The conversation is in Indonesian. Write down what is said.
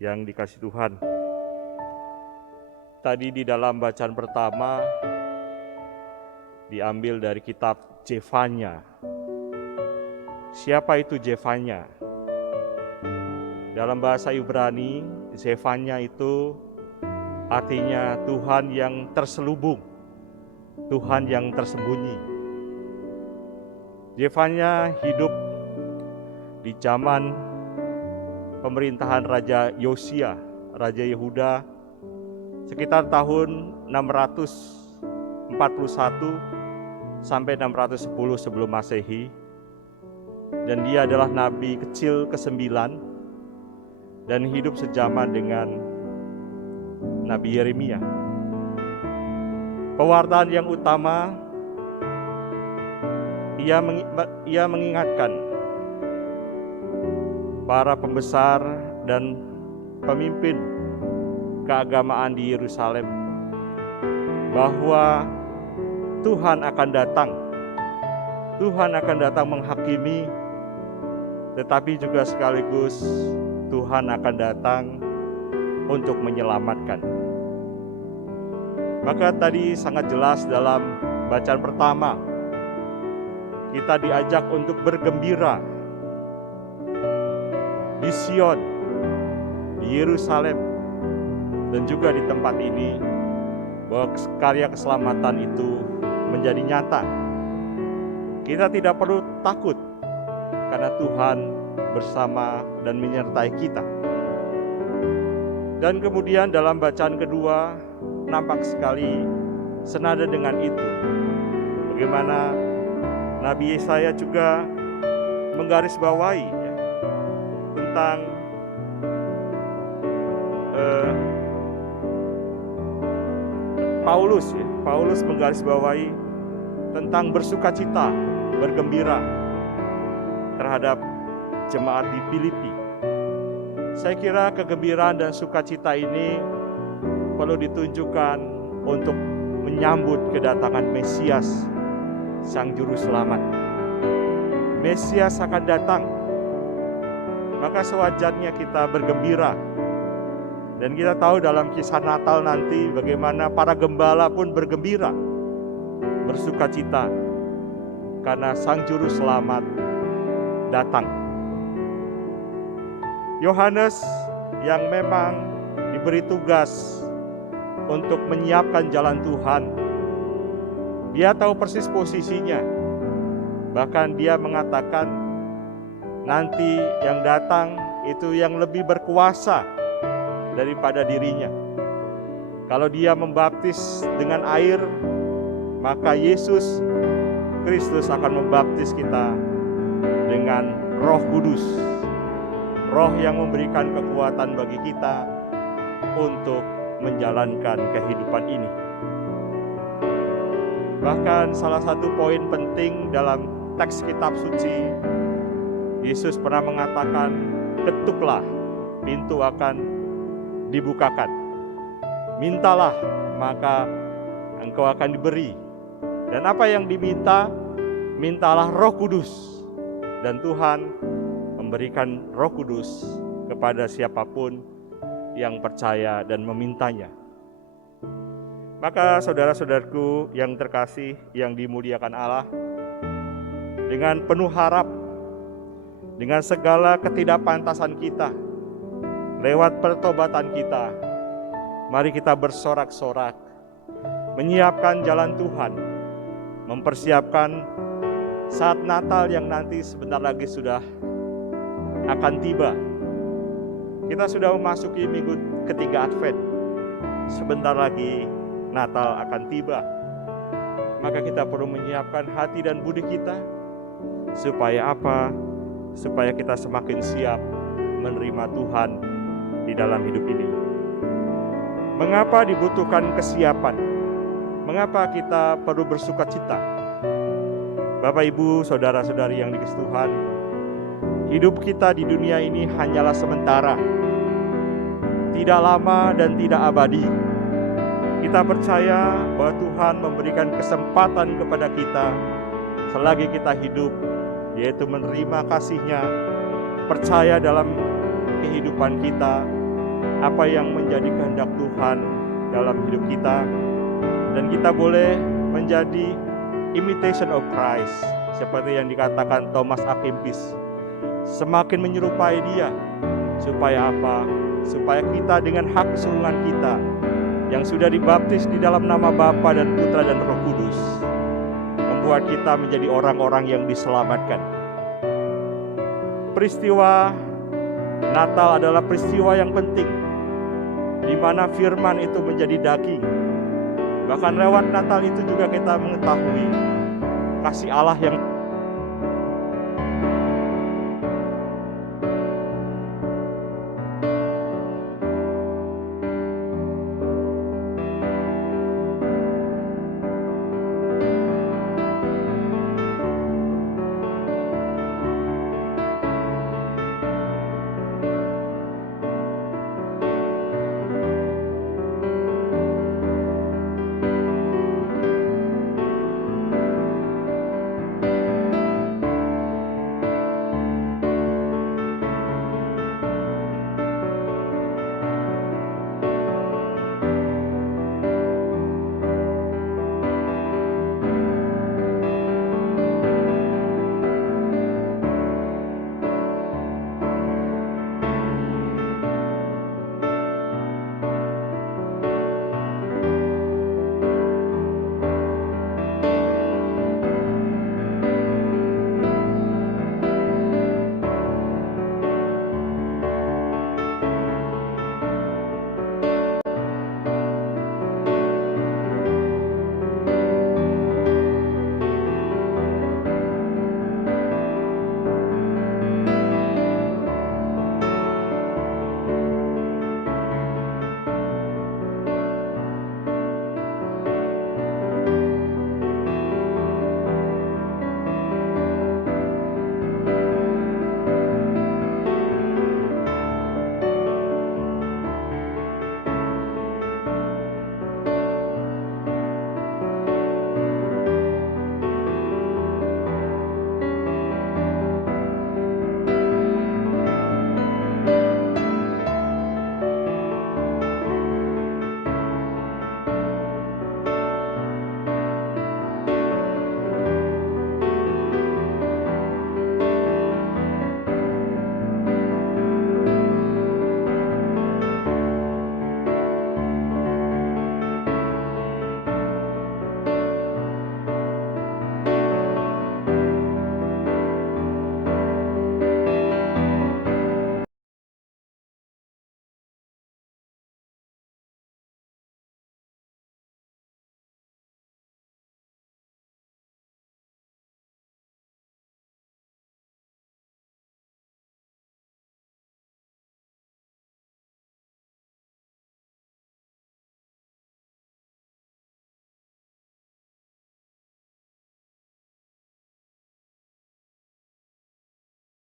yang dikasihi Tuhan. Tadi di dalam bacaan pertama diambil dari kitab Zefanya. Siapa itu Zefanya? Dalam bahasa Ibrani, Zefanya itu artinya Tuhan yang terselubung, Tuhan yang tersembunyi. Zefanya hidup di zaman pemerintahan Raja Yosia, Raja Yehuda, sekitar tahun 641 sampai 610 sebelum Masehi. Dan dia adalah nabi kecil ke-9 dan hidup sejaman dengan Nabi Yeremia. Pewartaan yang utama, ia mengingatkan para pembesar dan pemimpin keagamaan di Yerusalem bahwa Tuhan akan datang. Tuhan akan datang menghakimi, tetapi juga sekaligus Tuhan akan datang untuk menyelamatkan. Maka tadi sangat jelas dalam bacaan pertama, kita diajak untuk bergembira di Sion, di Yerusalem, dan juga di tempat ini, bahwa karya keselamatan itu menjadi nyata. Kita tidak perlu takut karena Tuhan bersama dan menyertai kita. Dan kemudian dalam bacaan kedua nampak sekali senada dengan itu, bagaimana Nabi Yesaya juga menggarisbawahi tentang Paulus menggarisbawahi tentang bersukacita, bergembira terhadap jemaat di Filipi. Saya kira kegembiraan dan sukacita ini perlu ditunjukkan untuk menyambut kedatangan Mesias, Sang Juru Selamat. Mesias akan datang, maka sewajarnya kita bergembira. Dan kita tahu dalam kisah Natal nanti bagaimana para gembala pun bergembira, bersukacita karena Sang Juru Selamat datang. Yohanes yang memang diberi tugas untuk menyiapkan jalan Tuhan, dia tahu persis posisinya. Bahkan dia mengatakan nanti yang datang itu yang lebih berkuasa daripada dirinya. Kalau dia membaptis dengan air, maka Yesus Kristus akan membaptis kita dengan Roh Kudus, Roh yang memberikan kekuatan bagi kita untuk menjalankan kehidupan ini. Bahkan salah satu poin penting dalam teks kitab suci, Yesus pernah mengatakan, ketuklah, pintu akan dibukakan. Mintalah, maka engkau akan diberi. Dan apa yang diminta? Mintalah Roh Kudus. Dan Tuhan memberikan Roh Kudus kepada siapapun yang percaya dan memintanya. Maka saudara-saudaraku yang terkasih, yang dimuliakan Allah, dengan penuh harap, dengan segala ketidakpantasan kita, lewat pertobatan kita, mari kita bersorak-sorak, menyiapkan jalan Tuhan, mempersiapkan saat Natal yang nanti sebentar lagi sudah akan tiba. Kita sudah memasuki minggu ketiga Advent, sebentar lagi Natal akan tiba. Maka kita perlu menyiapkan hati dan budi kita, supaya apa? Supaya kita semakin siap menerima Tuhan di dalam hidup ini. Mengapa dibutuhkan kesiapan? Mengapa kita perlu bersukacita? Bapak, Ibu, saudara-saudari yang dikasihi Tuhan, hidup kita di dunia ini hanyalah sementara, tidak lama dan tidak abadi. Kita percaya bahwa Tuhan memberikan kesempatan kepada kita selagi kita hidup, yaitu menerima kasih-Nya, percaya dalam kehidupan kita, apa yang menjadi kehendak Tuhan dalam hidup kita, dan kita boleh menjadi imitation of Christ, seperti yang dikatakan Thomas A. Kempis, semakin menyerupai Dia. Supaya apa? Supaya kita dengan hak kesulungan kita yang sudah dibaptis di dalam nama Bapa dan Putra dan Roh Kudus, membuat kita menjadi orang-orang yang diselamatkan. Peristiwa Natal adalah peristiwa yang penting, di mana firman itu menjadi daging. Bahkan lewat Natal itu juga kita mengetahui kasih Allah yang